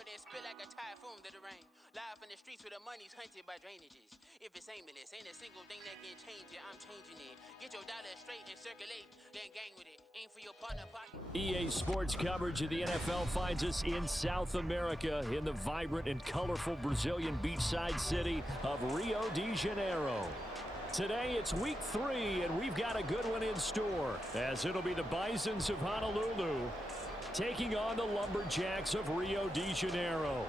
it and spit like a typhoon to the rain. Live in the streets where the money's hunted by drainages. If it's aimless, ain't a single thing that can change it. I'm changing it. Get your dollar straight and circulate, then gang with it. Aim for your partner pocket. EA Sports coverage of the NFL finds us in South America in the vibrant and colorful Brazilian beachside city of Rio de Janeiro. Today it's week 3, and we've got a good one in store, as it'll be the Bisons of Honolulu taking on the Lumberjacks of Rio de Janeiro.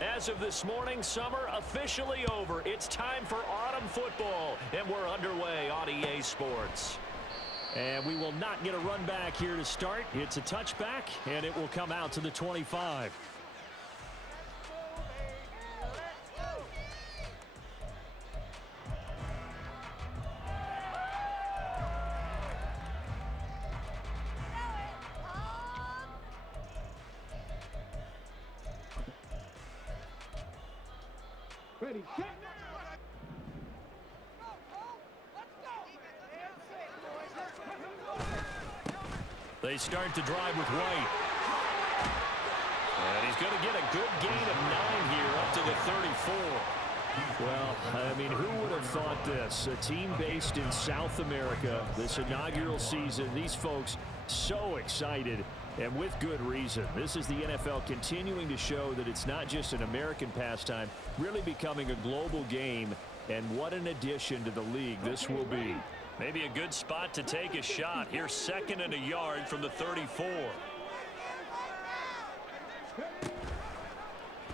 As of this morning, summer officially over. It's time for autumn football, and we're underway on EA Sports. And we will not get a run back here to start. It's a touchback, and it will come out to the 25. Ready, set. They start to drive with White. And he's going to get a good gain of 9 here up to the 34. Well, I mean, who would have thought this? A team based in South America, this inaugural season, these folks so excited, and with good reason. This is the NFL continuing to show that it's not just an American pastime, really becoming a global game, and what an addition to the league this will be. Maybe a good spot to take a shot. Here's 2nd and a yard from the 34.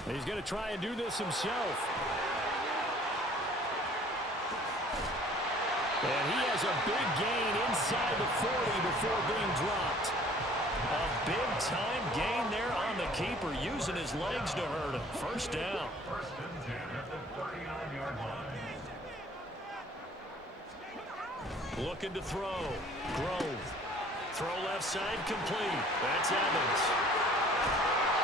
And he's going to try and do this himself. And he has a big gain inside the 40 before being dropped. A big-time gain there on the keeper, using his legs to hurt him. First down. 1st and 10 at the 39-yard line. Looking to throw. Grove. Throw left side complete. That's Evans.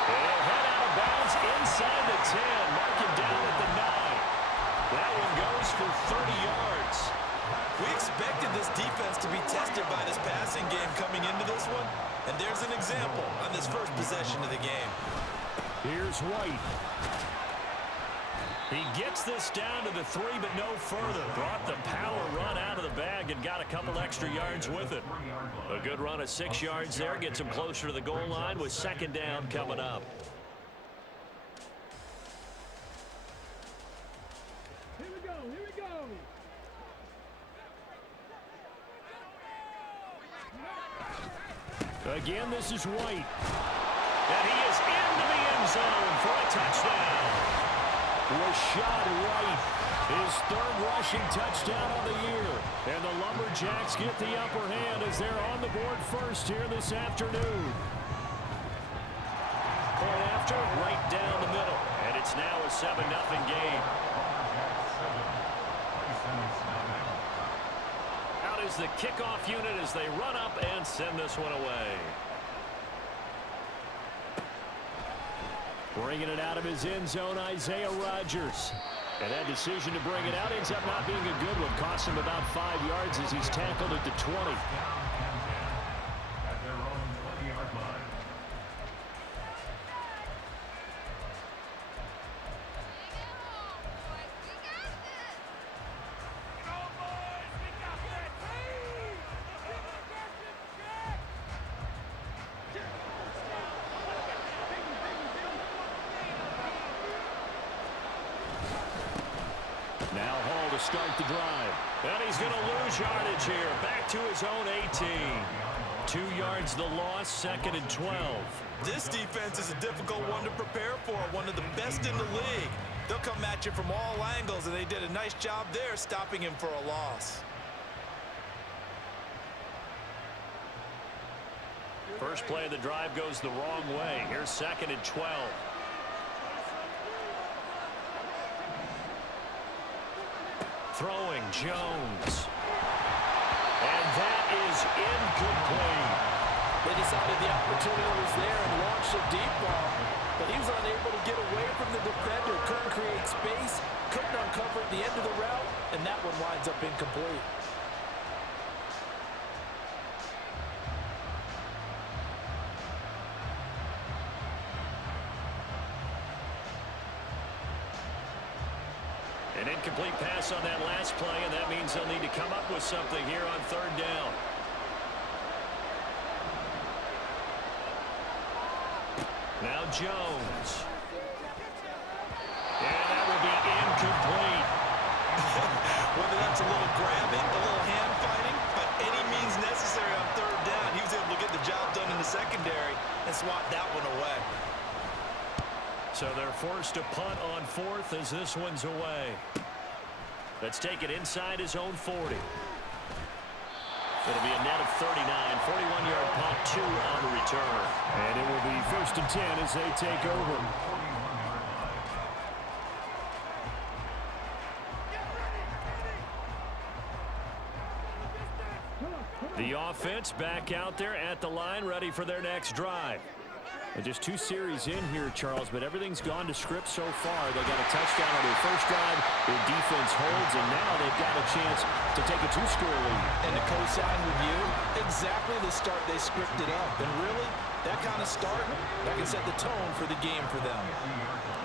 He'll head out of bounds inside the 10. Mark him down at the 9. That one goes for 30 yards. We expected this defense to be tested by this passing game coming into this one, and there's an example on this first possession of the game. Here's White. He gets this down to the 3, but no further. Brought the power run out of the bag and got a couple extra yards with it. A good run of 6 yards there gets him closer to the goal line with 2nd down coming up. Here we go, here we go. Again, this is White. And he is into the end zone for a touchdown. Rashad White, his 3rd rushing touchdown of the year. And the Lumberjacks get the upper hand as they're on the board first here this afternoon. Point after, right down the middle. And it's now a 7-0 game. Out is the kickoff unit as they run up and send this one away. Bringing it out of his end zone, Isaiah Rodgers. And that decision to bring it out ends up not being a good one. Costs him about 5 yards as he's tackled at the 20. At their own 20-yard line. Now Hall to start the drive. And he's going to lose yardage here. Back to his own 18. 2 yards the loss, 2nd and 12. This defense is a difficult one to prepare for, one of the best in the league. They'll come at you from all angles, and they did a nice job there stopping him for a loss. First play of the drive goes the wrong way. Here's 2nd and 12. Throwing Jones. And that is incomplete. They decided the opportunity was there and launched a deep ball, but he was unable to get away from the defender, couldn't create space, couldn't uncover at the end of the route, and that one winds up incomplete. An incomplete pass on that last play, and that means they'll need to come up with something here on third down. Now Jones. And that will be incomplete. Whether that's a little grabbing, a little hand fighting, by any means necessary on third down, he was able to get the job done in the secondary and swat that one away. So they're forced to punt on fourth as this one's away. Let's take it inside his own 40. It'll be a net of 39, 41-yard punt, 2 on the return. And it will be 1st and 10 as they take over. The offense back out there at the line, ready for their next drive. And just 2 series in here, Charles, but everything's gone to script so far. They got a touchdown on their first drive. Their defense holds, and now they've got a chance to take a 2-score lead. And to co-sign with you, exactly the start they scripted up. And really, that kind of start, that can set the tone for the game for them.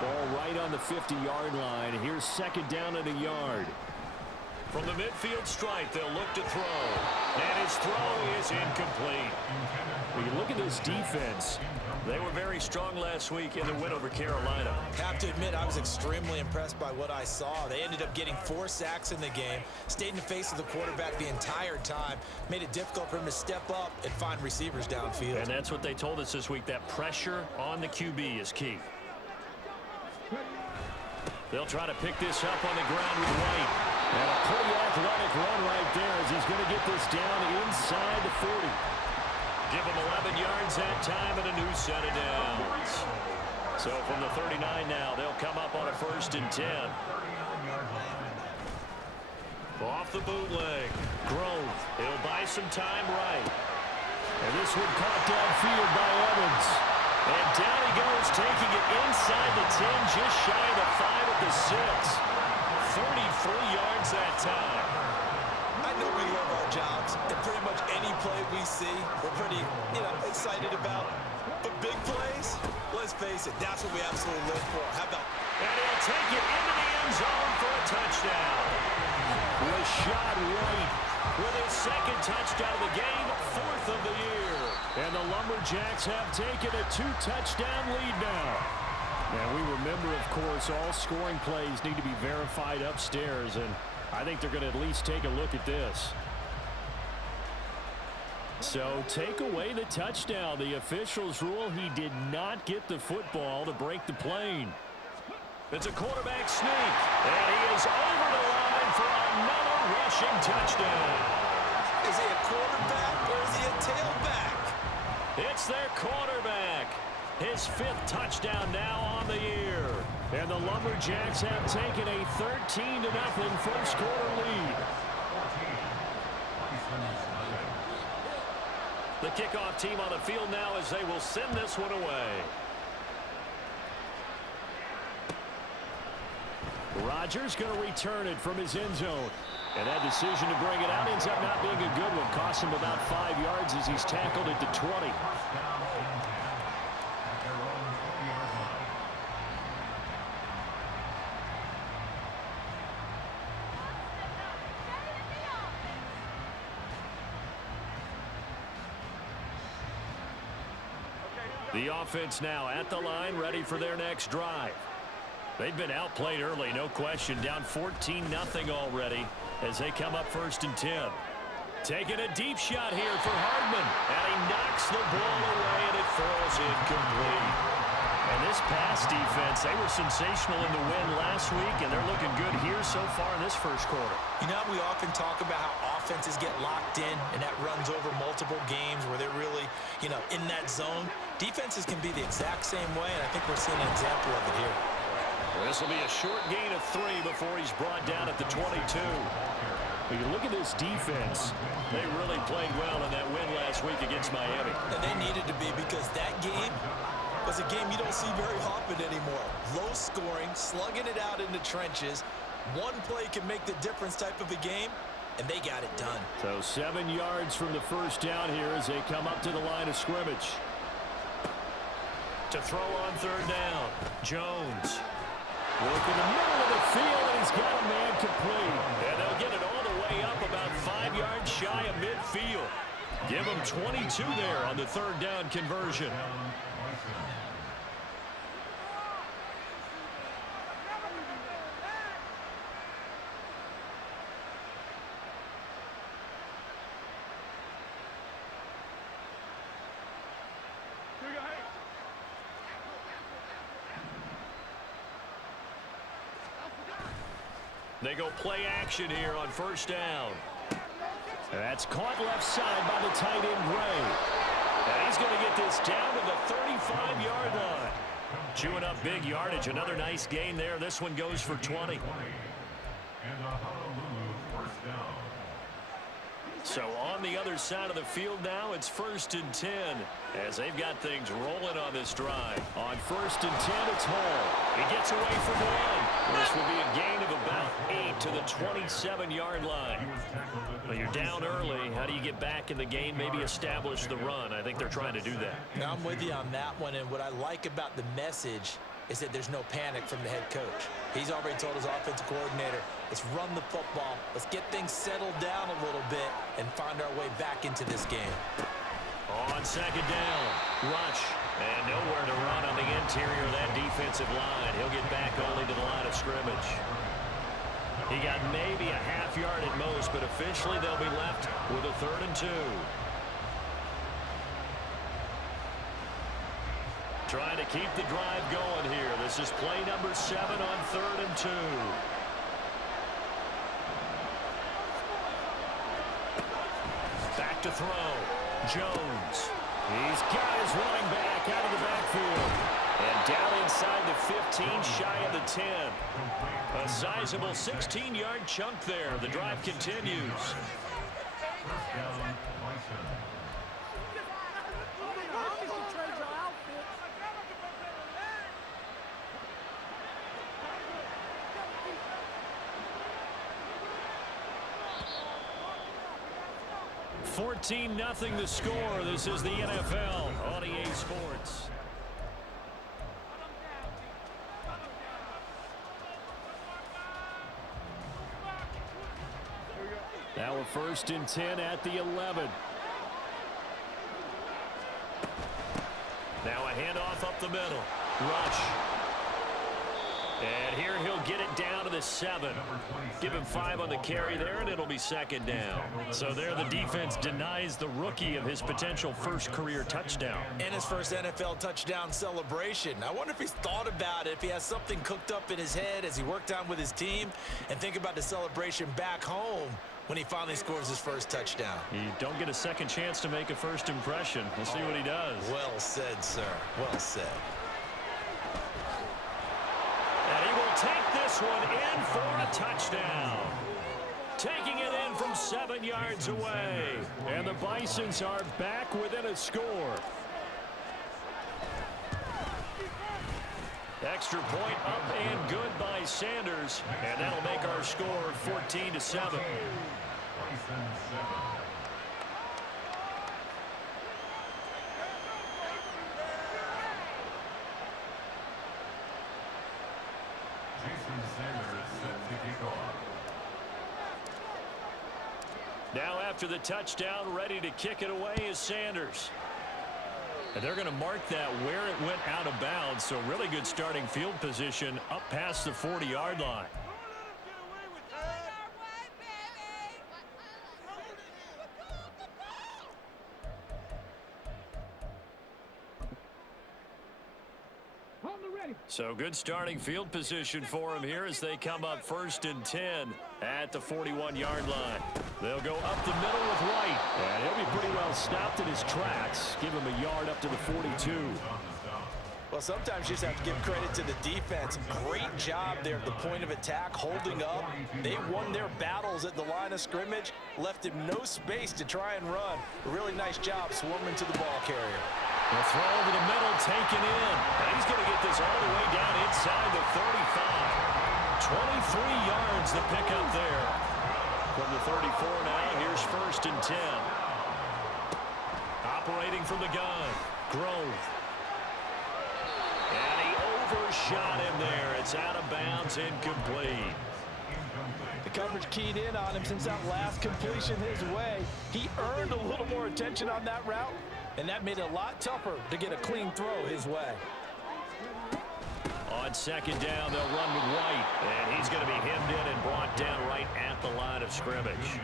Ball right on the 50-yard line. Here's 2nd down and a yard. From the midfield stripe, they'll look to throw. And his throw is incomplete. When you look at this defense, they were very strong last week in the win over Carolina. Have to admit, I was extremely impressed by what I saw. They ended up getting 4 sacks in the game, stayed in the face of the quarterback the entire time, made it difficult for him to step up and find receivers downfield. And that's what they told us this week, that pressure on the QB is key. They'll try to pick this up on the ground with White. And a pretty athletic run right there as he's going to get this down inside the 40. Give him 11 yards that time and a new set of downs. So from the 39 now, they'll come up on a 1st and 10. Off the bootleg. Grove. He'll buy some time right. And this one caught downfield by Evans. And down he goes, taking it inside the 10, just shy of the 5 at the 6. 33 yards that time. I know we love our jobs, and pretty much any play we see, we're pretty, excited about. But big plays, let's face it, that's what we absolutely live for. How about? And he'll take it into the end zone for a touchdown. Rashad White with his 2nd touchdown of the game, 4th of the year. And the Lumberjacks have taken a 2-touchdown lead now. And we remember, of course, all scoring plays need to be verified upstairs, and I think they're going to at least take a look at this. So take away the touchdown. The officials rule he did not get the football to break the plane. It's a quarterback sneak, and he is over the line for another rushing touchdown. Is he a quarterback or is he a tailback? It's their quarterback. His 5th touchdown now on the year. And the Lumberjacks have taken a 13-0 first quarter lead. The kickoff team on the field now as they will send this one away. Rodgers going to return it from his end zone. And that decision to bring it out ends up not being a good one. Cost him about 5 yards as he's tackled it to 20. The offense now at the line, ready for their next drive. They've been outplayed early, no question. Down 14-0 already as they come up 1st and 10. Taking a deep shot here for Hardman. And he knocks the ball away, and it falls incomplete. And this pass defense, they were sensational in the win last week, and they're looking good here so far in this first quarter. We often talk about how offenses get locked in, and that runs over multiple games where they're really, in that zone. Defenses can be the exact same way, and I think we're seeing an example of it here. This will be a short gain of 3 before he's brought down at the 22. But you look at this defense. They really played well in that win last week against Miami. And they needed to be, because that game was a game you don't see very often anymore. Low scoring, slugging it out in the trenches. One play can make the difference type of a game, and they got it done. So 7 yards from the first down here as they come up to the line of scrimmage. To throw on third down, Jones. Work in the middle of the field, and he's got a man complete. And they'll get it all the way up about 5 yards shy of midfield. Give them 22 there on the third down conversion. They go play action here on first down. That's caught left side by the tight end, Gray. And he's going to get this down to the 35-yard line. Chewing up big yardage. Another nice gain there. This one goes for 20. And a Honolulu first down. So on the other side of the field now, it's 1st and 10 as they've got things rolling on this drive. On 1st and 10, it's Hall. He gets away from one. This will be a gain of about 8 to the 27-yard line. Well, you're down early. How do you get back in the game, maybe establish the run? I think they're trying to do that. Now, I'm with you on that one, and what I like about the message is that there's no panic from the head coach. He's already told his offensive coordinator, let's run the football, let's get things settled down a little bit and find our way back into this game. On second down, rush, and nowhere to run on the interior of that defensive line. He'll get back only to the line of scrimmage. He got maybe a half yard at most, but officially they'll be left with a 3rd and 2. Trying to keep the drive going here. This is play number 7 on 3rd and 2. Back to throw. Jones. He's got his running back out of the backfield. And down inside the 15, shy of the 10. A sizable 16-yard chunk there. The drive continues. First down, Bison. 14-0 the score. This is the NFL on EA Sports. Now a 1st and 10 at the 11. Now a handoff up the middle. Rush. And here he'll get it down to the 7. Give him 5 on the carry there, and it'll be 2nd down. So there the defense denies the rookie of his potential first career touchdown. And his first NFL touchdown celebration. I wonder if he's thought about it, if he has something cooked up in his head as he worked on with his team, and think about the celebration back home when he finally scores his first touchdown. You don't get a second chance to make a first impression. We'll see what he does. Well said, sir. Well said. And he will take this one in for a touchdown. Taking it in from 7 yards away. And the Bisons are back within a score. Extra point up and good by Sanders. And that'll make our score 14-7. Bison 7. Jason Sanders set to kick off. Now after the touchdown, ready to kick it away is Sanders. And they're going to mark that where it went out of bounds. So really good starting field position up past the 40-yard line. So good starting field position for him here as they come up 1st and 10 at the 41-yard line. They'll go up the middle with White. And he'll be pretty well stopped in his tracks. Give him a yard up to the 42. Well, sometimes you just have to give credit to the defense. Great job there at the point of attack, holding up. They won their battles at the line of scrimmage, left him no space to try and run. A really nice job swarming to the ball carrier. The throw over the middle, taken in. And he's going to get this all the way down inside the 35. 23 yards to pick up there. From the 34 now, here's 1st and 10. Operating from the gun, Grove. And he overshot him there. It's out of bounds, incomplete. The coverage keyed in on him since that last completion his way. He earned a little more attention on that route, and that made it a lot tougher to get a clean throw his way. On 2nd down, they'll run with White, and he's going to be hemmed in and brought down right at the line of scrimmage.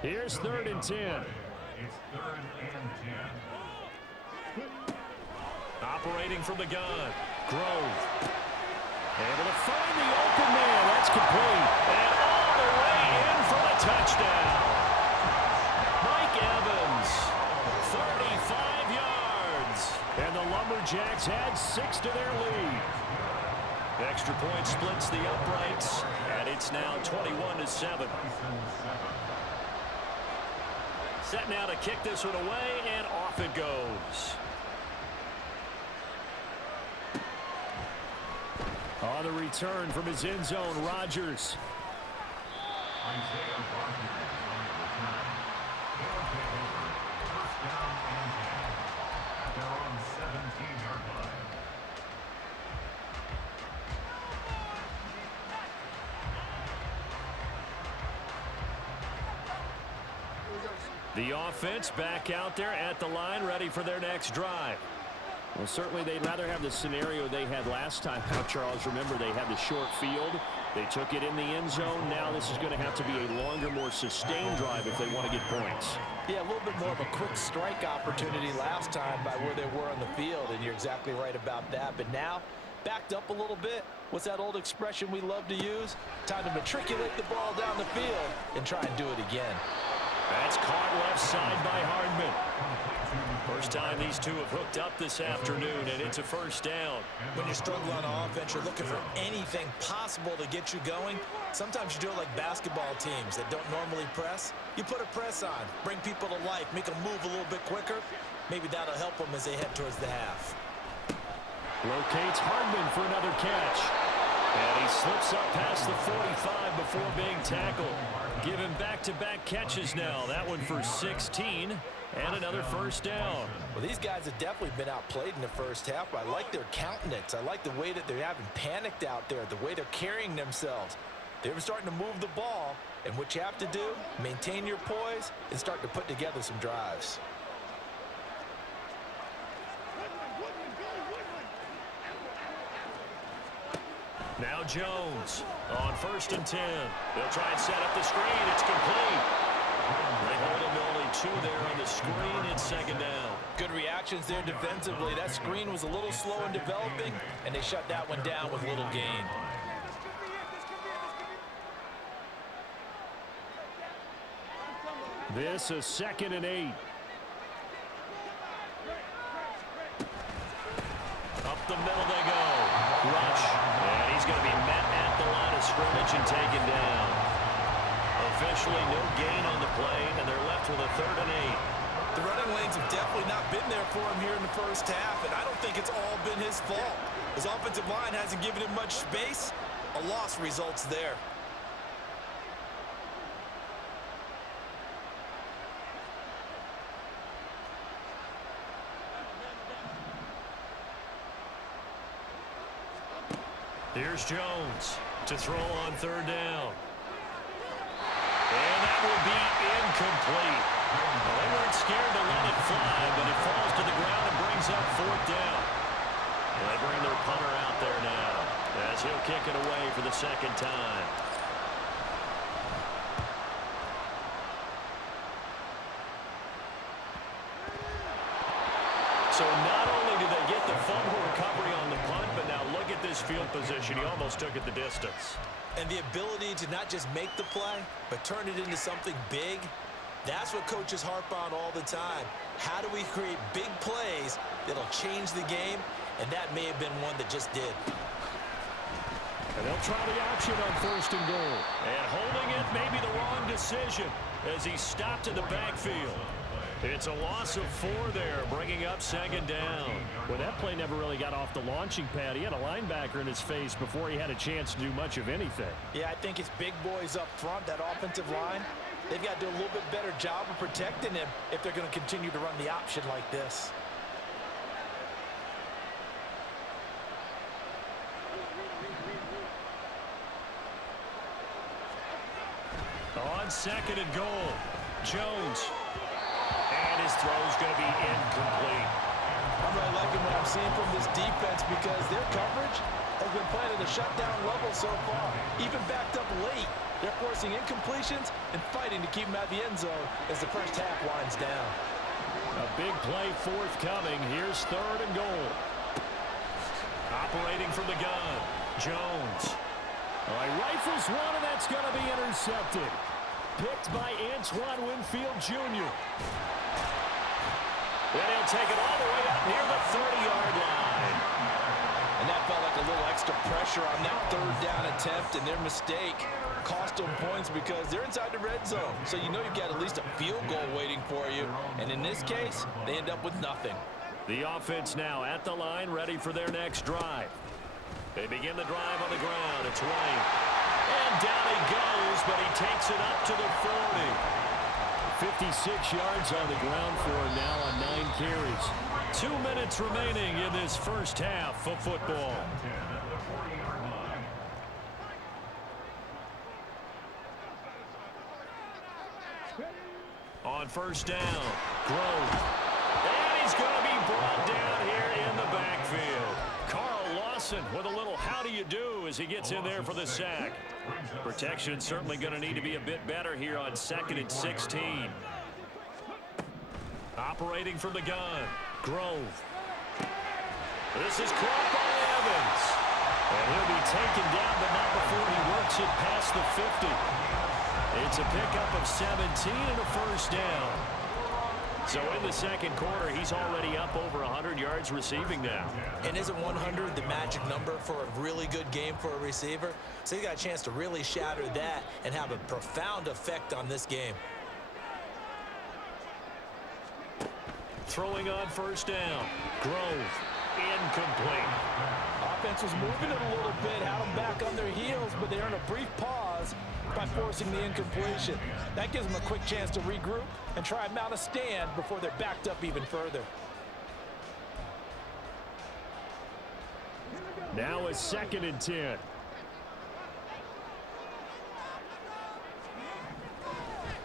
Here's 3rd and 10. It's 3rd and 10. Operating from the gun, Grove. Able to find the open man. That's complete. And all the way in for a touchdown. Mike Evans, 35 yards. And the Lumberjacks add 6 to their lead. Extra point splits the uprights, and it's now 21-7. Set now to kick this one away, and off it goes. On the return from his end zone, Rodgers. Isaiah Rodgers on the return. He'll take over. 1st down and 10. At their own 17-yard line. The offense back out there at the line, ready for their next drive. Well, certainly they'd rather have the scenario they had last time out, Charles. Remember, they had the short field. They took it in the end zone. Now this is going to have to be a longer, more sustained drive if they want to get points. Yeah, a little bit more of a quick strike opportunity last time by where they were on the field, and you're exactly right about that. But now, backed up a little bit. What's that old expression we love to use? Time to matriculate the ball down the field and try and do it again. That's caught left side by Hardman. First time these two have hooked up this afternoon, and it's a 1st down. When you're struggling on offense, you're looking for anything possible to get you going. Sometimes you do it like basketball teams that don't normally press. You put a press on, bring people to life, make them move a little bit quicker. Maybe that'll help them as they head towards the half. Locates Hardman for another catch. And he slips up past the 45 before being tackled. Given back-to-back catches now. That one for 16 and another 1st down. Well, these guys have definitely been outplayed in the first half. I like their countenance. I like the way that they haven't panicked out there, the way they're carrying themselves. They're starting to move the ball, and what you have to do, maintain your poise and start to put together some drives. Now Jones on 1st and 10. They'll try and set up the screen. It's complete. They hold him to only 2 there on the screen. It's 2nd down. Good reactions there defensively. That screen was a little slow in developing, and they shut that one down with little gain. This is 2nd and 8. Up the middle they go. Rush. And he's going to be met at the line of scrimmage and taken down. Officially no gain on the play, and they're left with a 3rd and 8. The running lanes have definitely not been there for him here in the first half, and I don't think it's all been his fault. His offensive line hasn't given him much space. A loss results there. Here's Jones to throw on 3rd down. And that will be incomplete. Well, they weren't scared to let it fly, but it falls to the ground and brings up 4th down. And they bring their punter out there now as he'll kick it away for the 2nd time. So not only did they get the fumble recovery on the punt, but now look at this field position. He almost took it the distance. And the ability to not just make the play, but turn it into something big, That's what coaches harp on all the time. How do we create big plays that'll change the game? And that may have been one that just did. And they'll try the option on 1st and goal. And holding it may be the wrong decision as he stopped in the backfield. It's a loss of 4 there, bringing up 2nd down. Well, that play never really got off the launching pad. He had a linebacker in his face before he had a chance to do much of anything. Yeah, I think it's big boys up front, that offensive line. They've got to do a little bit better job of protecting him if they're going to continue to run the option like this. On 2nd and goal, Jones. And his throw's going to be incomplete. I'm really liking what I'm seeing from this defense because their coverage has been playing at a shutdown level so far. Even backed up late, they're forcing incompletions and fighting to keep them out of the end zone as the first half winds down. A big play forthcoming. Here's 3rd and goal. Operating from the gun, Jones. All right, rifles one, and that's going to be intercepted. Picked by Antoine Winfield Jr. Then he'll take it all the way up near the 30-yard line. And that felt like a little extra pressure on that 3rd down attempt, and their mistake cost them points because they're inside the red zone. So you know you've got at least a field goal waiting for you. And in this case, they end up with nothing. The offense now at the line, ready for their next drive. They begin the drive on the ground. It's Wayne. And down he goes, but he takes it up to the 40. 56 yards on the ground for him now on 9 carries. 2 minutes remaining in this first half of football. On 1st down, Grove. And he's going to be brought down here in the backfield. Carl Lawson with a little how do you do as he gets in there for the sack. Protection certainly going to need to be a bit better here on 2nd and 16. Operating from the gun, Grove. This is caught by Evans. And he'll be taken down, but not before he works it past the 50. It's a pickup of 17 and a first down. So in the 2nd quarter, he's already up over 100 yards receiving now. And isn't 100 the magic number for a really good game for a receiver? So he got a chance to really shatter that and have a profound effect on this game. Throwing on 1st down, Grove, incomplete. Offense was moving it a little bit, had them back on their heels, but they earned a brief pause by forcing the incompletion. That gives them a quick chance to regroup and try and mount a stand before they're backed up even further. Now a 2nd and 10.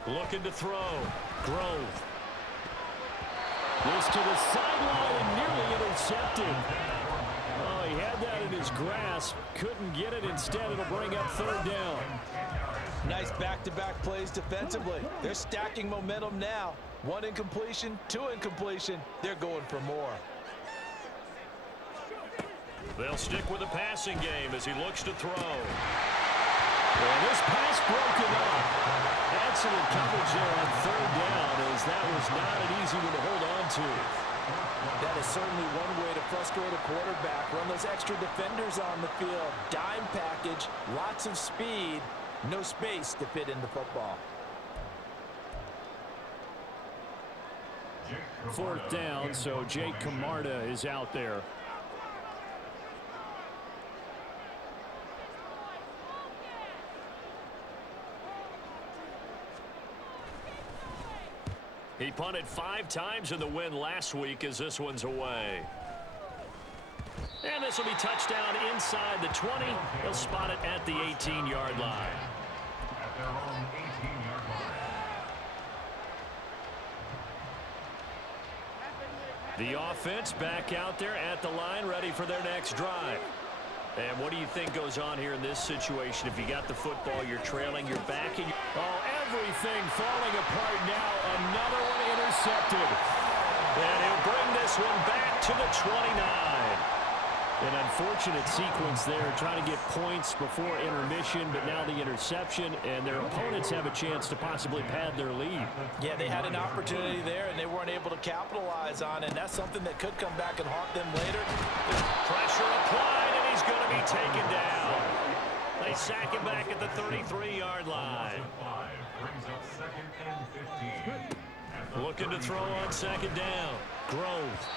Looking to throw, Grove. This to the sideline and nearly intercepted. Oh, he had that in his grasp. Couldn't get it. Instead, it'll bring up 3rd down. Nice back-to-back plays defensively. They're stacking momentum now. 1 incompletion, 2 incompletion. They're going for more. They'll stick with the passing game as he looks to throw. And this pass broken up. Excellent coverage there on 3rd down, as that was not an easy one to hold on to. That is certainly one way to frustrate a quarterback. Run those extra defenders on the field. Dime package, lots of speed, no space to fit in the football. 4th down, so Jake Camarda is out there. He punted 5 times in the win last week as this one's away. And this will be touchdown inside the 20. He'll spot it at the 18-yard line. At their own 18-yard line. The offense back out there at the line, ready for their next drive. And what do you think goes on here in this situation? If you got the football, you're trailing, you're backing. Oh, everything falling apart now. Another one intercepted. And he'll bring this one back to the 29. An unfortunate sequence there, trying to get points before intermission, but now the interception, and their opponents have a chance to possibly pad their lead. Yeah, they had an opportunity there, and they weren't able to capitalize on it, and that's something that could come back and haunt them later. Pressure applied, and he's going to be taken down. They sack him back at the 33-yard line. Brings up 2nd and 15. Looking to throw on 2nd down. Grove.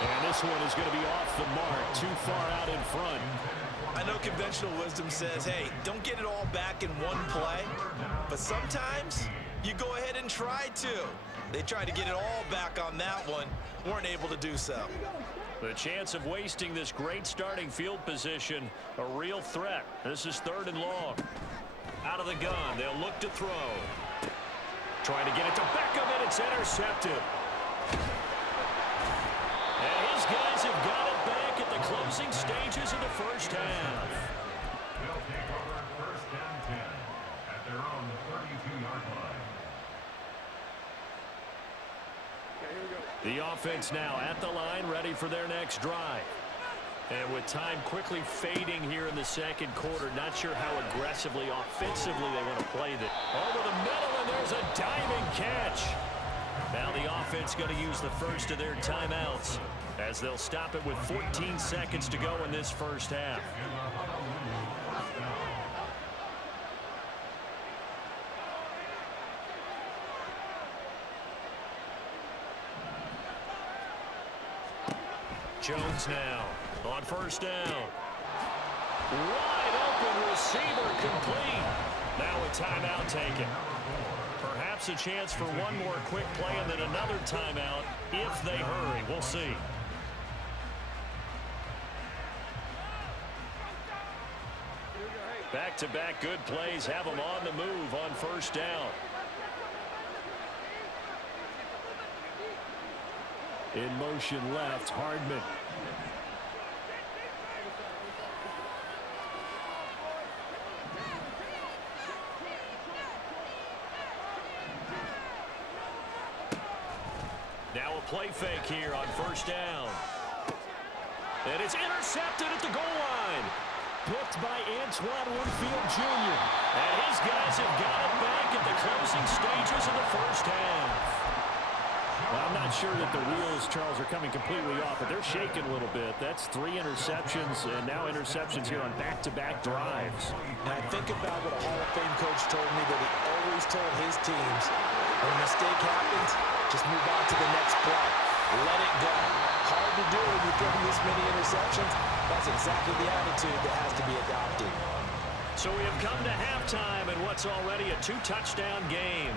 And this one is going to be off the mark, too far out in front. I know conventional wisdom says, hey, don't get it all back in one play. But sometimes you go ahead and try to. They tried to get it all back on that one. Weren't able to do so. The chance of wasting this great starting field position, a real threat. This is 3rd and long. Out of the gun, they'll look to throw. Trying to get it to Beckham, and it's intercepted. And his guys have got it back at the closing stages of the first half. They'll take over 1st and 10 at their own 32-yard line. The offense now at the line, ready for their next drive. And with time quickly fading here in the 2nd quarter, not sure how aggressively, offensively they want to play this. Over the middle, and there's a diving catch. Now the offense going to use the first of their timeouts as they'll stop it with 14 seconds to go in this first half. Jones now on 1st down. Wide open receiver complete. Now a timeout taken. Perhaps a chance for one more quick play and then another timeout if they hurry. We'll see. Back-to-back good plays have them on the move on 1st down. In motion left, Hardman. Now a play fake here on 1st down. And it's intercepted at the goal line. Picked by Antoine Winfield Jr. And his guys have got it back at the closing stages of the first half. Well, I'm not sure that the wheels, Charles, are coming completely off, but they're shaking a little bit. That's 3 interceptions, and now interceptions here on back-to-back drives. Now, think about what a Hall of Fame coach told me that he always told his teams, when a mistake happens, just move on to the next play. Let it go. Hard to do when you're throwing this many interceptions. That's exactly the attitude that has to be adopted. So we have come to halftime in what's already a 2-touchdown game.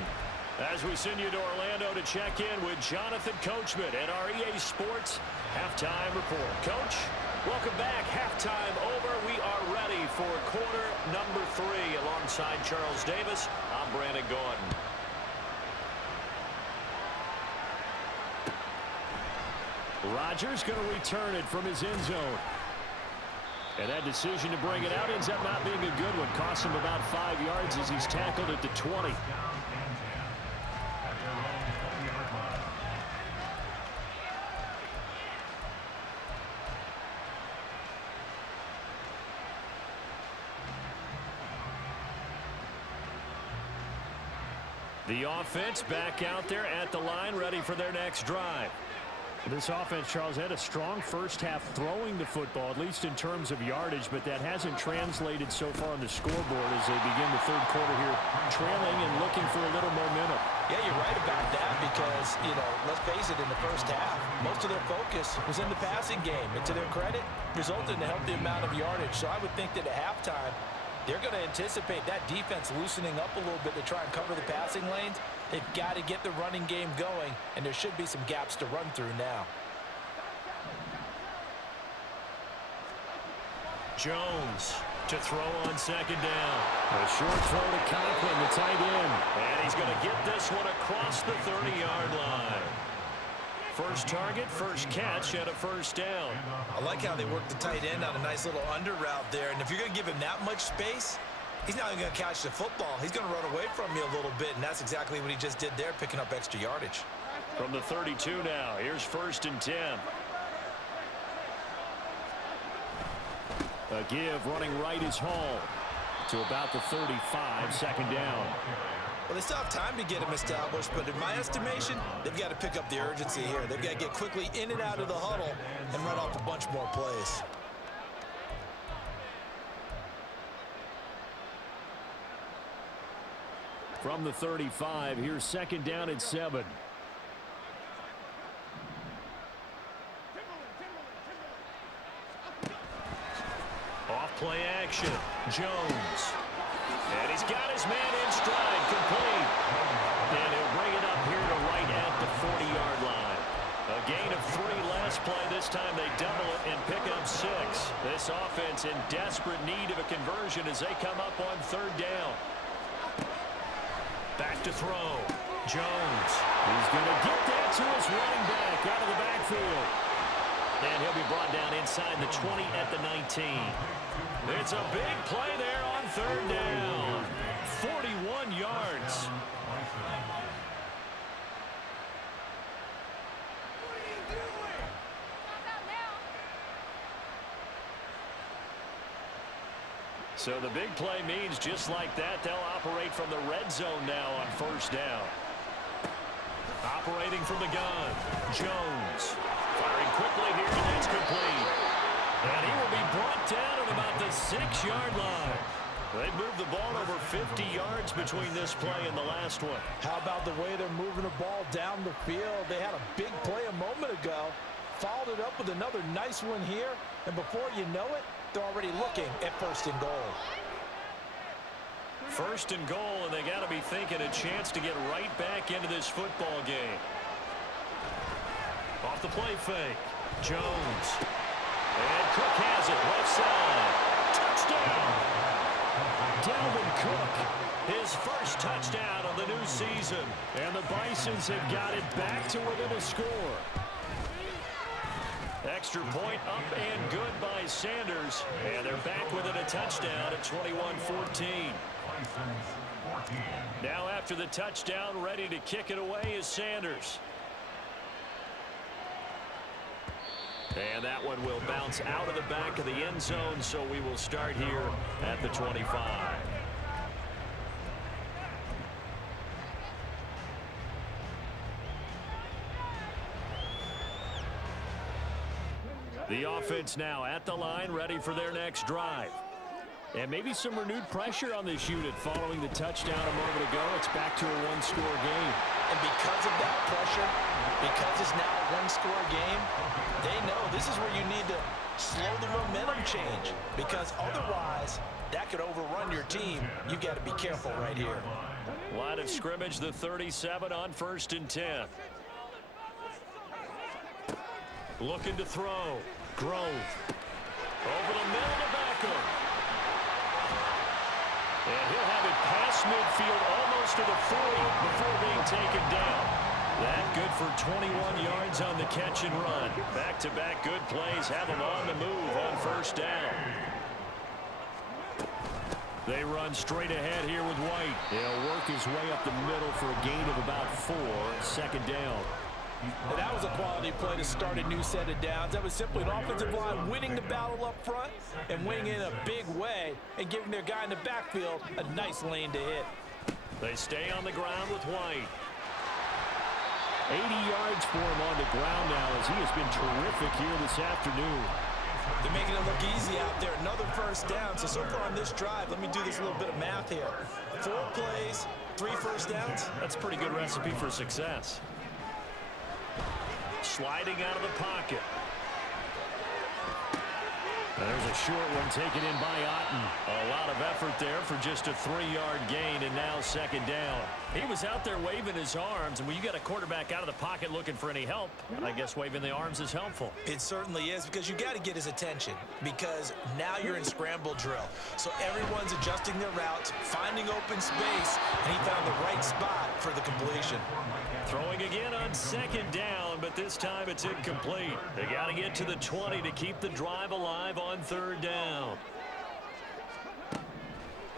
As we send you to Orlando to check in with Jonathan Coachman at our EA Sports Halftime Report. Coach, welcome back. Halftime over. We are ready for quarter number 3. Alongside Charles Davis, I'm Brandon Gordon. Rodgers going to return it from his end zone. And that decision to bring it out ends up not being a good one. Costs him about 5 yards as he's tackled at the 20. The offense back out there at the line, ready for their next drive. This offense, Charles, had a strong first half throwing the football, at least in terms of yardage, but that hasn't translated so far on the scoreboard as they begin the 3rd quarter here, trailing and looking for a little momentum. Yeah, you're right about that because, let's face it, in the first half, most of their focus was in the passing game. And to their credit, resulted in a healthy amount of yardage. So I would think that at halftime, they're going to anticipate that defense loosening up a little bit to try and cover the passing lanes. They've got to get the running game going, and there should be some gaps to run through now. Jones to throw on 2nd down. A short throw to Conklin, the tight end. And he's going to get this one across the 30-yard line. First target, first catch, and a 1st down. I like how they work the tight end on a nice little under route there. And if you're going to give him that much space, he's not even going to catch the football. He's going to run away from you a little bit, and that's exactly what he just did there, picking up extra yardage. From the 32 now, here's 1st and 10. A give running right is Hall to about the 35, second down. Well, they still have time to get him established, but in my estimation, they've got to pick up the urgency here. They've got to get quickly in and out of the huddle and run off a bunch more plays. From the 35, here's second down and 7. Off play action. Jones. And he's got his man in stride, complete. And he'll bring it up here to right at the 40-yard line. A gain of 3 last play. This time they double it and pick up 6. This offense in desperate need of a conversion as they come up on third down. Back to throw. Jones. He's going to get that to his running back out of the backfield. And he'll be brought down inside the 20 at the 19. It's a big play there on third down. 41 yards. So the big play means just like that, they'll operate from the red zone now on first down. Operating from the gun, Jones. Firing quickly here, and that's complete. And he will be brought down at about the 6-yard line. They moved the ball over 50 yards between this play and the last one. How about the way they're moving the ball down the field? They had a big play a moment ago. Followed it up with another nice one here. And before you know it, they're already looking at first and goal. First and goal, and they got to be thinking a chance to get right back into this football game. Off the play fake. Jones. And Cook has it left side. Touchdown. Dalvin Cook, his first touchdown of the new season. And the Bisons have got it back to within a score. Extra point up and good by Sanders. And they're back within a touchdown at 21-14. Now after the touchdown, ready to kick it away is Sanders. And that one will bounce out of the back of the end zone, so we will start here at the 25. The offense now at the line, ready for their next drive. And maybe some renewed pressure on this unit following the touchdown a moment ago. It's back to a one-score game. And because of that pressure, because it's now a one-score game, they know this is where you need to slow the momentum change. Because otherwise, that could overrun your team. You've got to be careful right here. Line of scrimmage, the 37 on 1st and 10. Looking to throw. Grove. Over the middle to Beckham. And he'll have it past midfield almost to the 40 before being taken down. That good for 21 yards on the catch and run. Back-to-back good plays have him on the move on first down. They run straight ahead here with White. He'll work his way up the middle for a gain of about 4. Second down. And that was a quality play to start a new set of downs. That was simply an offensive line winning the battle up front and winning in a big way and giving their guy in the backfield a nice lane to hit. They stay on the ground with White. 80 yards for him on the ground now as he has been terrific here this afternoon. They're making it look easy out there. Another first down. So far on this drive, let me do this little bit of math here. 4 plays, 3 first downs. That's a pretty good recipe for success. Sliding out of the pocket. There's a short one taken in by Otten. A lot of effort there for just a 3-yard gain, and now second down. He was out there waving his arms, and when you got a quarterback out of the pocket looking for any help, I guess waving the arms is helpful. It certainly is, because you got to get his attention, because now you're in scramble drill. So everyone's adjusting their routes, finding open space, and he found the right spot for the completion. Throwing again on second down, but this time it's incomplete. They got to get to the 20 to keep the drive alive on third down.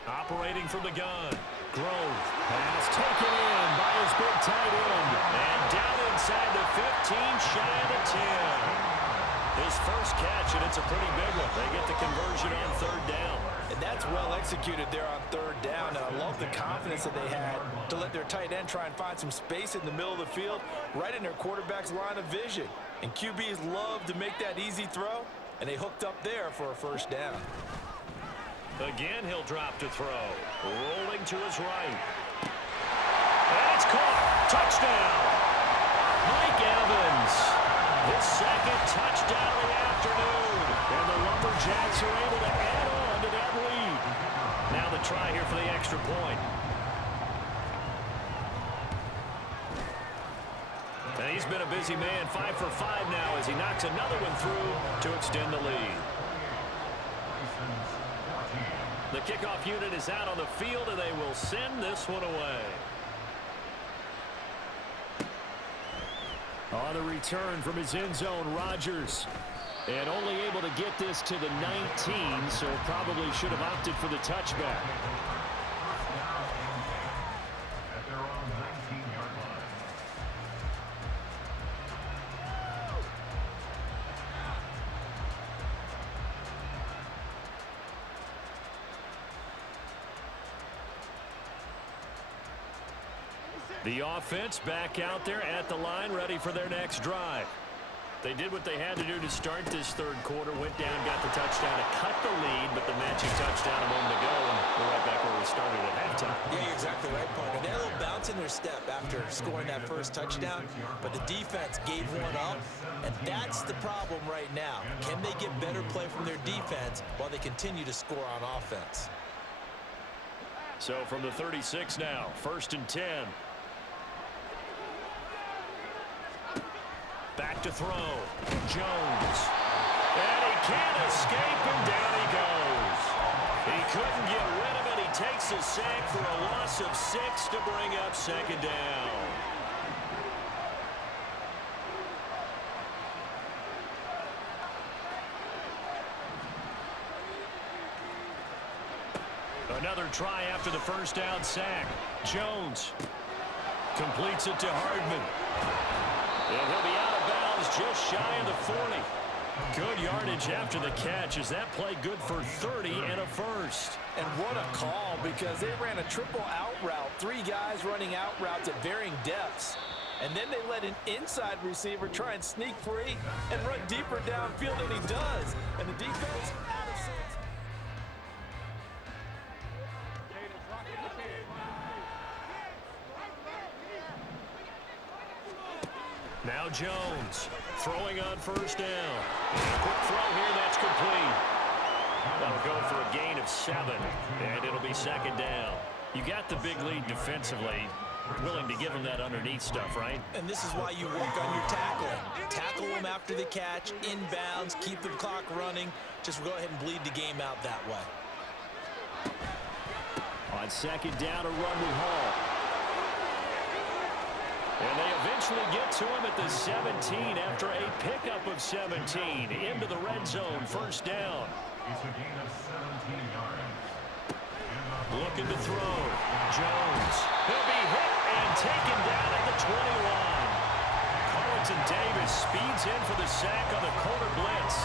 Operating from the gun. Grove. Pass taken in by his big tight end. And down inside the 15, shy of the 10. His first catch, and it's a pretty big one. They get the conversion on third down. And that's well executed there on third down. And I love the confidence that they had to let their tight end try and find some space in the middle of the field, right in their quarterback's line of vision. And QBs love to make that easy throw, and they hooked up there for a first down. Again, he'll drop to throw. Rolling to his right. And it's caught. Touchdown. Mike Evans. His second touchdown of the afternoon. And the Lumberjacks are able to add on to that lead. Now the try here for the extra point. And he's been a busy man. 5 for 5 now as he knocks another one through to extend the lead. The kickoff unit is out on the field, and they will send this one away. On the return from his end zone, Rodgers. And only able to get this to the 19, so probably should have opted for the touchback. At their own 19-yard line. The offense back out there at the line, ready for their next drive. They did what they had to do to start this third quarter, went down, got the touchdown to cut the lead, but the matching touchdown a moment ago, and we're right back where we started at halftime. Yeah, you're exactly right, partner. They had a little bounce in their step after scoring that first touchdown, but the defense gave one up, and that's the problem right now. Can they get better play from their defense while they continue to score on offense? So from the 36 now, 1st and 10. Back to throw. Jones. And he can't escape, and down he goes. He couldn't get rid of it. He takes a sack for a loss of 6 to bring up 2nd down. Another try after the first down sack. Jones completes it to Hardman. And he'll be out of bounds just shy of the 40. Good yardage after the catch. Is that play good for 30 and a first? And what a call, because they ran a triple out route. 3 guys running out routes at varying depths. And then they let an inside receiver try and sneak free and run deeper downfield than he does. And the defense out of sense. Now Jones throwing on first down. And a quick throw here, that's complete. That'll go for a gain of 7, and it'll be 2nd down. You got the big lead defensively. Willing to give them that underneath stuff, right? And this is why you work on your tackling. Tackle them after the catch, inbounds, keep the clock running. Just go ahead and bleed the game out that way. On 2nd down, a run with Hall. And they eventually get to him at the 17 after a pickup of 17 into the red zone. 1st down. It's a gain of 17 yards. Looking to throw. Jones. He'll be hit and taken down at the 20-line. Carlton Davis speeds in for the sack on the corner blitz.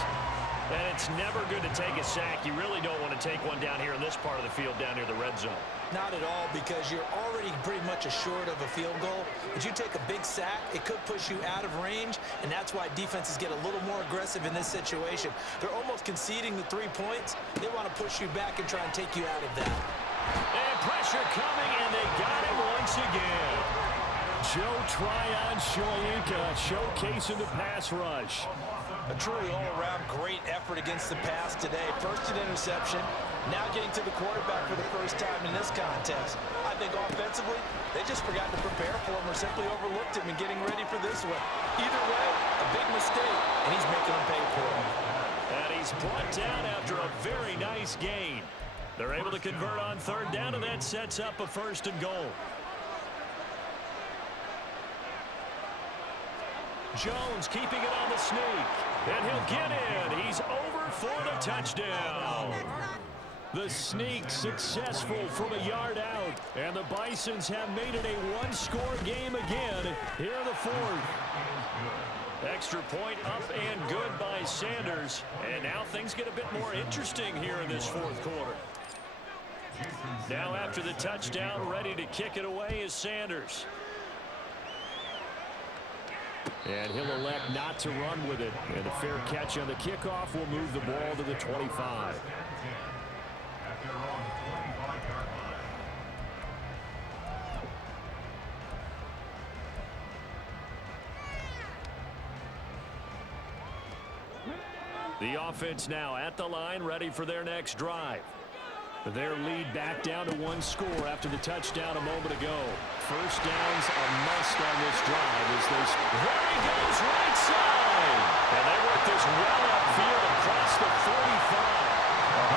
And it's never good to take a sack. You really don't want to take one down here in this part of the field down near the red zone. Not at all, because you're already pretty much assured of a field goal. If you take a big sack, it could push you out of range, and that's why defenses get a little more aggressive in this situation. They're almost conceding the 3 points. They want to push you back and try and take you out of that. And pressure coming, and they got him once again. Joe Tryon-Shoyinka showcasing the pass rush. A truly all-around great effort against the pass today. First an interception, now getting to the quarterback for the first time in this contest. I think offensively, they just forgot to prepare for him or simply overlooked him in getting ready for this one. Either way, a big mistake, and he's making them pay for it. And he's brought down after a very nice gain. They're able to convert on 3rd down, and that sets up a 1st and goal. Jones keeping it on the sneak. And he'll get in. He's over for the touchdown. The sneak successful from a yard out. And the Bisons have made it a 1-score game again here in the 4th. Extra point up and good by Sanders. And now things get a bit more interesting here in this fourth quarter. Now after the touchdown, ready to kick it away is Sanders. And he'll elect not to run with it. And a fair catch on the kickoff will move the ball to the 25. The offense now at the line, ready for their next drive. Their lead back down to one score after the touchdown a moment ago. First down's a must on this drive as they... There he goes, right side! And they work this well upfield across the 45.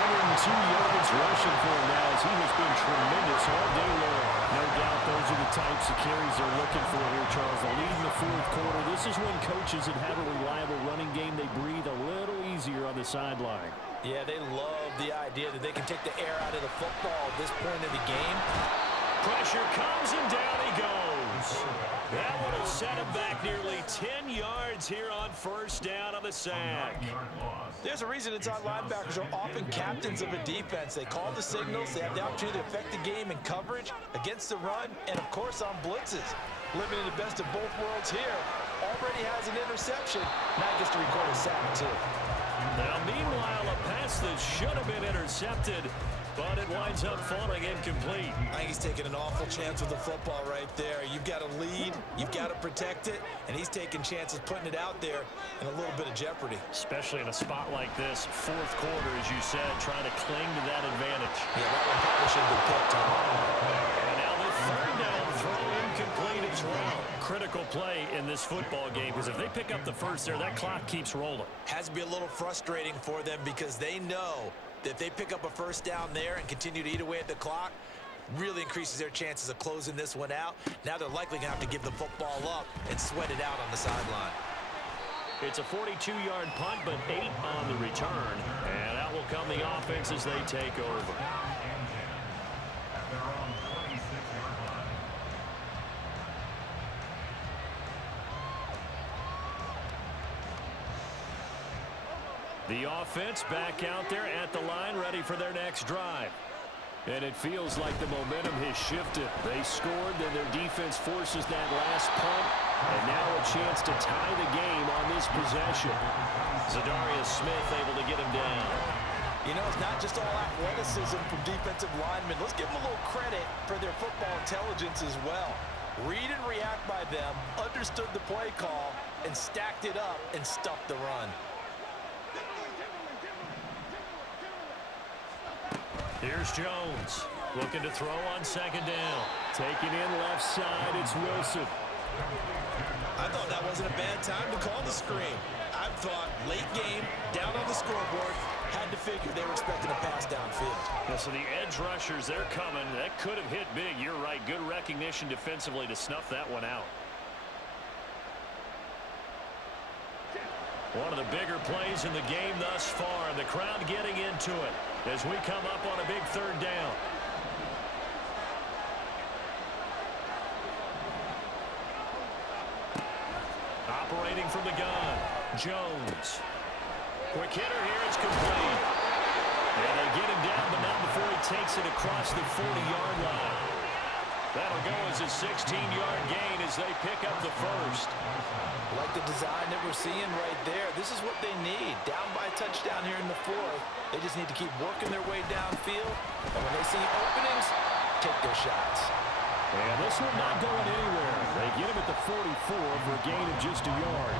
102 yards rushing for him now as he has been tremendous all day long. No doubt those are the types of carries they're looking for here, Charles. The lead in the fourth quarter. This is when coaches that have a reliable running game, they breathe a little easier on the sideline. Yeah, they love the idea that they can take the air out of the football at this point in the game. Pressure comes and down he goes. That one will set him back nearly 10 yards here on first down on the sack. There's a reason inside linebackers are often captains of a defense. They call the signals. They have the opportunity to affect the game in coverage, against the run, and, of course, on blitzes. Living in the best of both worlds here. Already has an interception. Now he gets to record a sack, too. Now, meanwhile, a pass that should have been intercepted, but it winds up falling incomplete. I think he's taking an awful chance with the football right there. You've got to lead, you've got to protect it, and he's taking chances putting it out there in a little bit of jeopardy. Especially in a spot like this, fourth quarter, as you said, trying to cling to that advantage. Yeah, that one probably should have been picked up. And now the third down throw incomplete as well. Critical play in this football game, because if they pick up the first there, that clock keeps rolling. Has to be a little frustrating for them because they know that if they pick up a first down there and continue to eat away at the clock, really increases their chances of closing this one out. Now they're likely going to have to give the football up and sweat it out on the sideline. It's a 42-yard punt, but 8 on the return. And out will come the offense as they take over. The offense back out there at the line, ready for their next drive. And it feels like the momentum has shifted. They scored, then their defense forces that last punt, and now a chance to tie the game on this possession. Zadarius Smith able to get him down. You know, it's not just all athleticism from defensive linemen. Let's give them a little credit for their football intelligence as well. Read and react by them, understood the play call, and stacked it up and stuffed the run. Here's Jones, looking to throw on second down. Taking in left side, it's Wilson. I thought that wasn't a bad time to call the screen. I thought late game, down on the scoreboard, had to figure they were expecting a pass downfield. Yeah, so the edge rushers, they're coming. That could have hit big. You're right. Good recognition defensively to snuff that one out. One of the bigger plays in the game thus far. The crowd getting into it as we come up on a big third down. Operating from the gun, Jones. Quick hitter here, it's complete. And they get him down, but not before he takes it across the 40-yard line. That'll go as a 16-yard gain as they pick up the first. Like the design that we're seeing right there. This is what they need. Down by a touchdown here in the fourth. They just need to keep working their way downfield. And when they see openings, take their shots. And this one not going anywhere. They get him at the 44 for a gain of just a yard.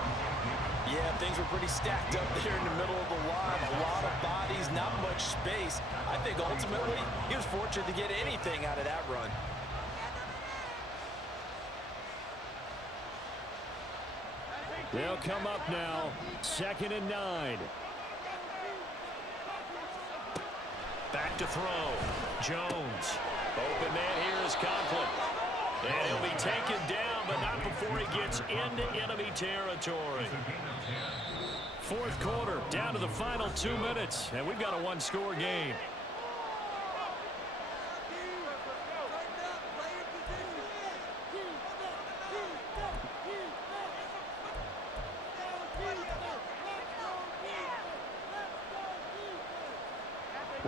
Yeah, things were pretty stacked up there in the middle of the line. A lot of bodies, not much space. I think ultimately he was fortunate to get anything out of that run. They'll come up now, 2nd and 9. Back to throw. Jones. Open man here is Conklin. And he'll be taken down, but not before he gets into enemy territory. Fourth quarter, down to the final 2 minutes, and we've got a one-score game.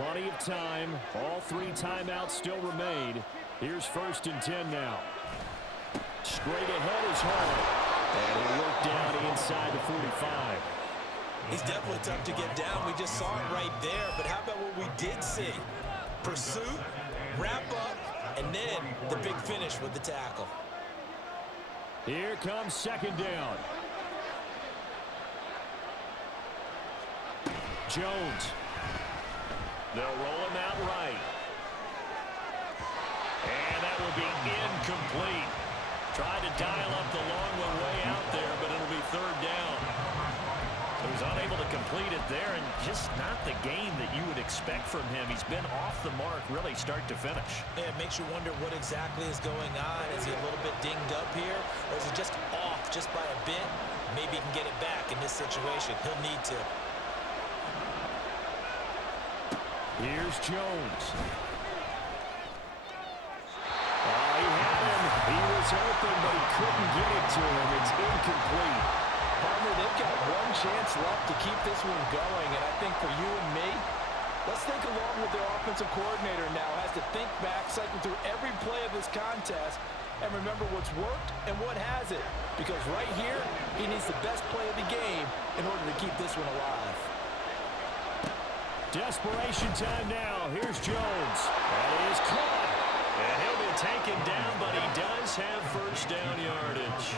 Plenty of time. All 3 timeouts still remain. Here's 1st and 10 now. Straight ahead is Hall. And he'll work down inside the 45. He's definitely tough to get down. We just saw it right there. But how about what we did see? Pursuit, wrap up, and then the big finish with the tackle. Here comes 2nd down. Jones. They'll roll him out right. And that will be incomplete. Tried to dial up the long one way out there, but it'll be 3rd down. So he's unable to complete it there, and just not the game that you would expect from him. He's been off the mark really start to finish. Yeah, it makes you wonder what exactly is going on. Is he a little bit dinged up here, or is he just off just by a bit? Maybe he can get it back in this situation. He'll need to. Here's Jones. Oh, he had him. He was open, but he couldn't get it to him. It's incomplete. Partner, they've got one chance left to keep this one going, and I think for you and me, let's think along with their offensive coordinator now. Has to think back, cycle through every play of this contest, and remember what's worked and what hasn't. Because right here, he needs the best play of the game in order to keep this one alive. Desperation time now. Here's Jones. That is caught. And he'll be taken down, but he does have 1st down yardage.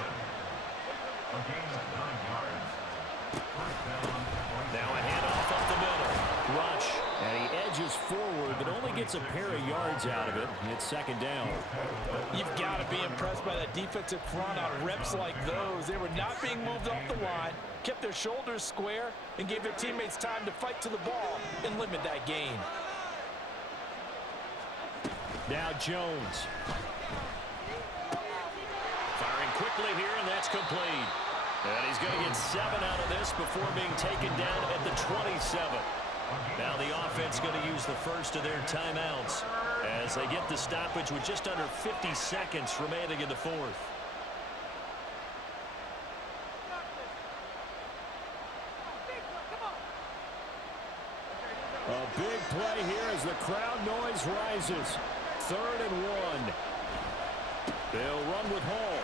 Now a handoff up the middle. Rush. And he edges forward, but only gets a pair of yards out of it. It's 2nd down. You've got to be impressed by that defensive front on reps like those. They were not being moved off the line, kept their shoulders square, and gave their teammates time to fight to the ball and limit that gain. Now Jones. Firing quickly here, and that's complete. And he's going to get 7 out of this before being taken down at the 27. Now the offense going to use the first of their timeouts as they get the stoppage with just under 50 seconds remaining in the 4th. A big play here as the crowd noise rises. 3rd and 1. They'll run with Hall.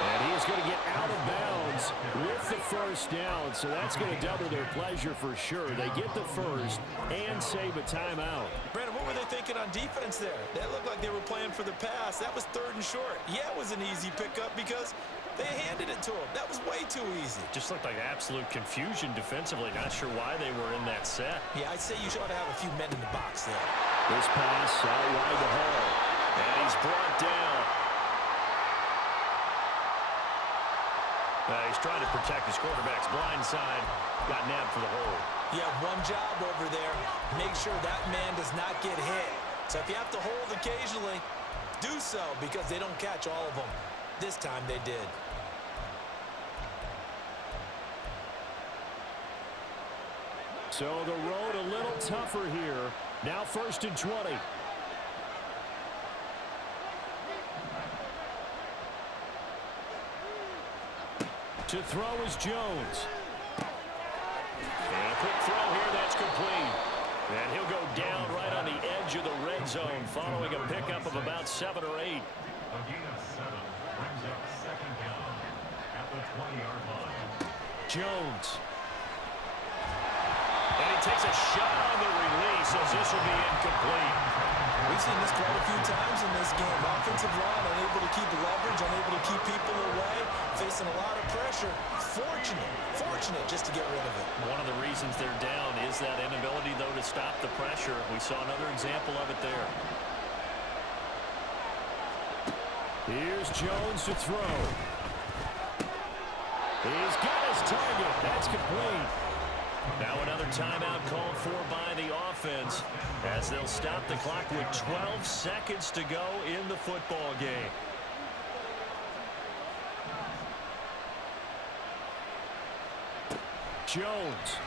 And he's going to get out of bounds with the 1st down, so that's going to double their pleasure for sure. They get the first and save a timeout. Brandon, what were they thinking on defense there? That looked like they were playing for the pass. That was 3rd and short. Yeah, it was an easy pickup because they handed it to him. That was way too easy. Just looked like absolute confusion defensively. Not sure why they were in that set. Yeah, I'd say you should have a few men in the box there. This pass out wide to Hall. And he's brought down. He's trying to protect his quarterback's blind side. Got nabbed for the hole. You have one job over there. Make sure that man does not get hit. So if you have to hold occasionally, do so because they don't catch all of them. This time they did. So the road a little tougher here. Now 1st and 20. To throw is Jones. And a quick throw here, that's complete. And he'll go down right on the edge of the red zone following a pickup of about 7 or 8. A gain of 7 brings up 2nd down at the 20-yard line. Jones. And he takes a shot on the release as this will be incomplete. We've seen this quite a few times in this game. Offensive line unable to keep leverage, unable to keep people away, facing a lot of pressure. Fortunate just to get rid of it. One of the reasons they're down is that inability, though, to stop the pressure. We saw another example of it there. Here's Jones to throw. He's got his target. That's complete. Now another timeout called for by the offense as they'll stop the clock with 12 seconds to go in the football game. Jones.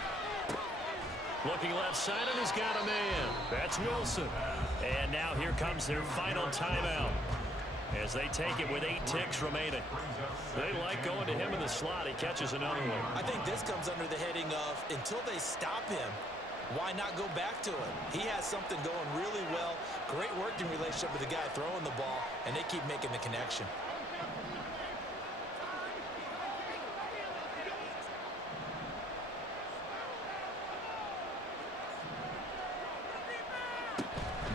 Looking left side, and he's got a man. That's Wilson. And now here comes their final timeout as they take it with 8 ticks remaining. They like going to him in the slot. He catches another one. I think this comes under the heading of until they stop him, Why not go back to it? He has something going really well. Great working relationship with the guy throwing the ball, and they keep making the connection.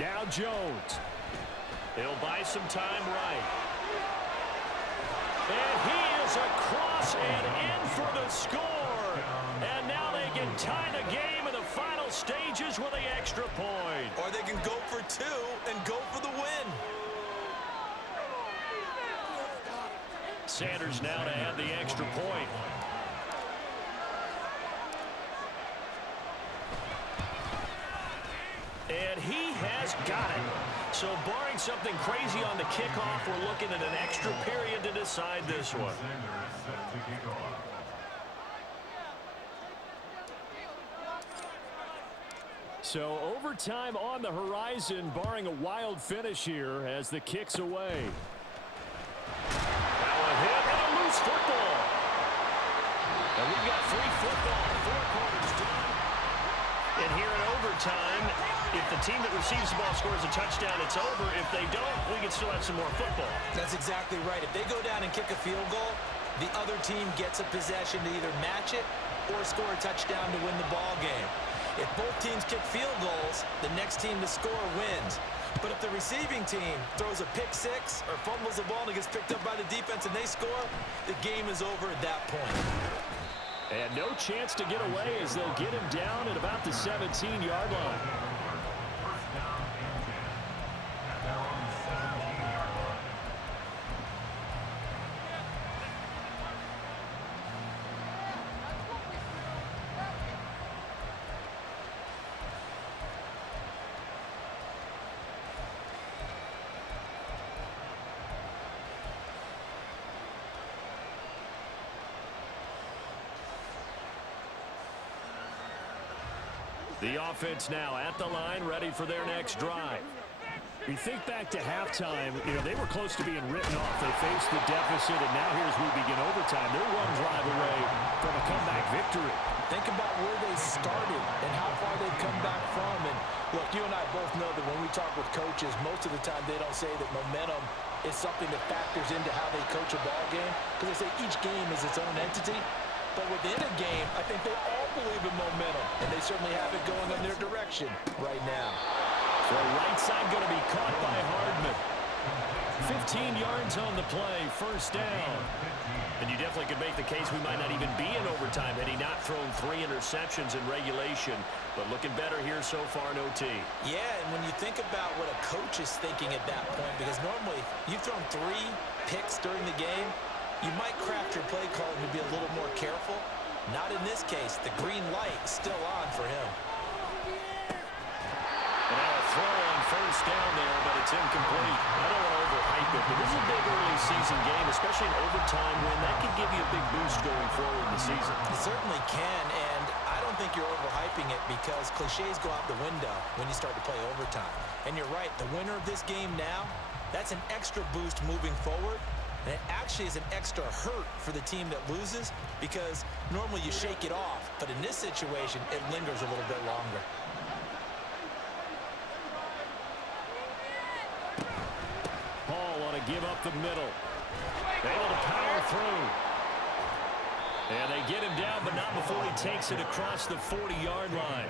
Now Jones. He'll buy some time right. And he is across and in for the score. And now they can tie the game in the final stages with the extra point. Or they can go for two and go for the win. Sanders now to add the extra point. And he has got it. So barring something crazy on the kickoff, we're looking at an extra period to decide this one. So overtime on the horizon, barring a wild finish here as the kick's away. Now a hit and a loose football. And we've got free football, 4 quarters done. And here in overtime, if the team that receives the ball scores a touchdown, it's over. If they don't, we can still have some more football. That's exactly right. If they go down and kick a field goal, the other team gets a possession to either match it or score a touchdown to win the ball game. If both teams kick field goals, the next team to score wins. But if the receiving team throws a pick six or fumbles the ball and it gets picked up by the defense and they score, the game is over at that point. And no chance to get away as they'll get him down at about the 17-yard line. First down and 10. At their own 17-yard line. The offense now at the line, ready for their next drive. We think back to halftime, they were close to being written off. They faced the deficit, and now here's we begin overtime. They're one drive away from a comeback victory. Think about where they started and how far they've come back from. And look, you and I both know that when we talk with coaches, most of the time they don't say that momentum is something that factors into how they coach a ball game, because they say each game is its own entity. But within a game, I think they all believe in momentum, and they certainly have it going in their direction right now. So right side going to be caught by Hardman. 15 yards on the play, first down. And you definitely could make the case we might not even be in overtime had he not thrown 3 interceptions in regulation. But looking better here so far in OT. Yeah, and when you think about what a coach is thinking at that point, because normally you've thrown 3 picks during the game, you might craft your play calling to be a little more careful. Not in this case. The green light is still on for him. And now a throw on first down there, but it's incomplete. I don't want to overhype it, but this is a big early season game, especially an overtime win. That could give you a big boost going forward in the season. It certainly can, and I don't think you're overhyping it because cliches go out the window when you start to play overtime. And you're right, the winner of this game now, that's an extra boost moving forward. And it actually is an extra hurt for the team that loses because normally you shake it off. But in this situation, it lingers a little bit longer. Paul want to give up the middle. Able to power through. And they get him down, but not before he takes it across the 40-yard line.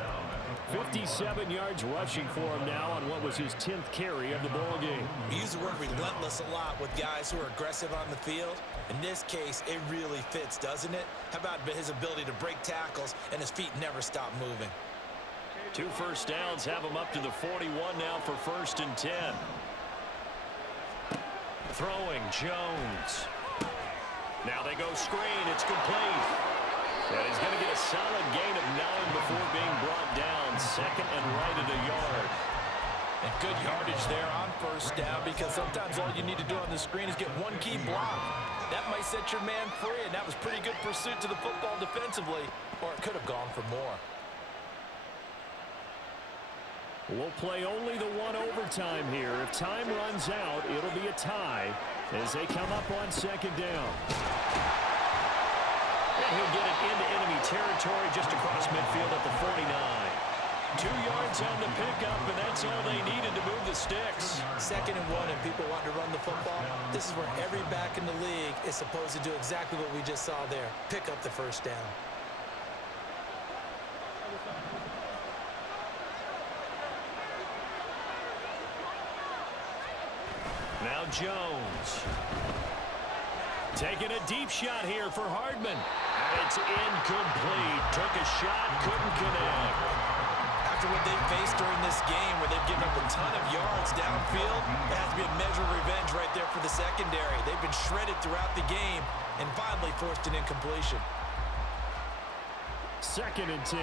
57 yards rushing for him now on what was his 10th carry of the ball game. We use the word relentless a lot with guys who are aggressive on the field. In this case, it really fits, doesn't it? How about his ability to break tackles and his feet never stop moving? 2 first downs have him up to the 41 now for 1st and 10. Throwing Jones. Now they go screen. It's complete. And he's going to get a solid gain of 9 before being brought down. 2nd and right at a yard. And good yardage there on first down because sometimes all you need to do on the screen is get one key block. That might set your man free, and that was pretty good pursuit to the football defensively, or it could have gone for more. We'll play only the 1 overtime here. If time runs out, it'll be a tie as they come up on 2nd down. And he'll get it into enemy territory just across midfield at the 49. 2 yards on the pickup, and that's all they needed to move the sticks. 2nd and 1, and people want to run the football. This is where every back in the league is supposed to do exactly what we just saw there. Pick up the first down. Now Jones. Taking a deep shot here for Hardman. And it's incomplete. Took a shot, couldn't connect. After what they've faced during this game where they've given up a ton of yards downfield, it has to be a measure of revenge right there for the secondary. They've been shredded throughout the game and finally forced an incompletion. 2nd and 10.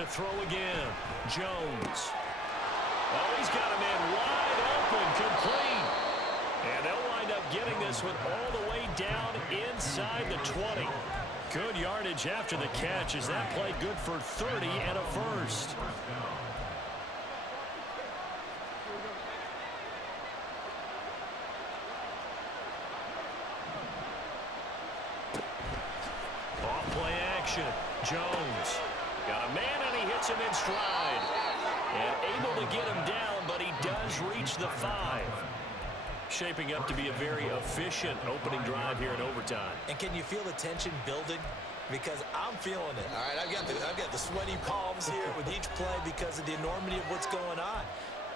To throw again, Jones. Oh, he's got a man wide open, complete. And they'll wind up getting this one all the way down inside the 20. Good yardage after the catch. Is that play good for 30 and a first? Off play action, Jones. Got a man and he hits him in stride. And able to get him down, but he does reach the 5. Shaping up to be a very efficient opening drive here in overtime. And can you feel the tension building? Because I'm feeling it. All right, I've got the sweaty palms here with each play because of the enormity of what's going on.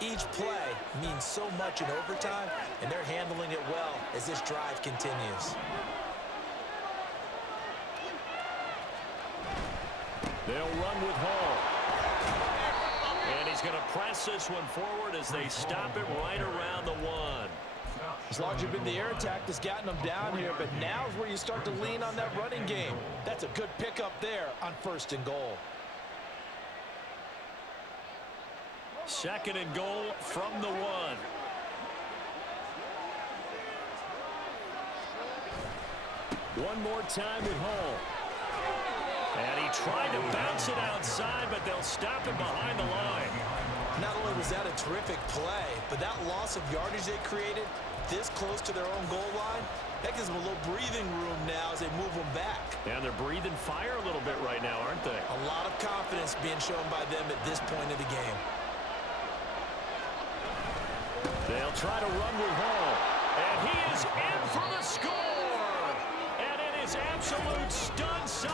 Each play means so much in overtime, and they're handling it well as this drive continues. They'll run with Hall. And he's going to press this one forward as they stop it right around the 1. As long as you've been the air attack that's gotten them down here, but now is where you start to lean on that running game. That's a good pickup there on 1st and goal. 2nd and goal from the 1. One more time with Hall. And he tried to bounce it outside, but they'll stop it behind the line. Not only was that a terrific play, but that loss of yardage they created this close to their own goal line, that gives them a little breathing room now as they move them back. And they're breathing fire a little bit right now, aren't they? A lot of confidence being shown by them at this point of the game. They'll try to run with Hall. And he is in for the score. And it is absolute stun.